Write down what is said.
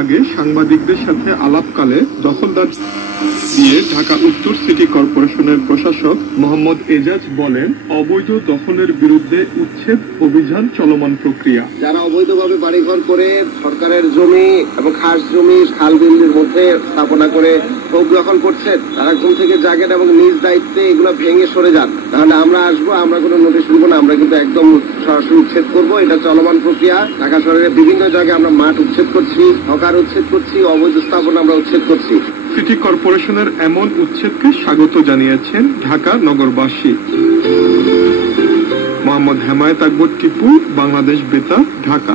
আগে সাংবাদিকদের সাথে আলাপকালে দখলদার দিয়ে ঢাকা উত্তর সিটি কর্পোরেশনের প্রশাসক মোহাম্মদ এজাজ বলেন, অবৈধ দখলের বিরুদ্ধে উচ্ছেদ অভিযান চলমান প্রক্রিয়া। যারা অবৈধভাবে বাড়িঘর করে সরকারের জমি এবং খাস জমি খাল বিলের মধ্যে স্থাপনা করে ভোগ দখল করছেন, তারা ঘুম থেকে জাগেন এবং নিজ দায়িত্বে এগুলো ভেঙে সরে যান। তাহলে আমরা আসবো, আমরা কোনো নোটিশ দিব না, আমরা কিন্তু একদম সরাসরি উচ্ছেদ করবো। এটা চলমান প্রক্রিয়া। ঢাকা শহরের বিভিন্ন জায়গায় আমরা মাঠ উচ্ছেদ করছি, হকার উচ্ছেদ করছি, অবৈধ স্থাপনা আমরা উচ্ছেদ করছি। সিটি কর্পোরেশনের এমন উচ্ছেদকে স্বাগত জানিয়েছেন ঢাকা নগরবাসী। মোহাম্মদ হেমায়েত আকবর টিপু, বাংলাদেশ বেতার, ঢাকা।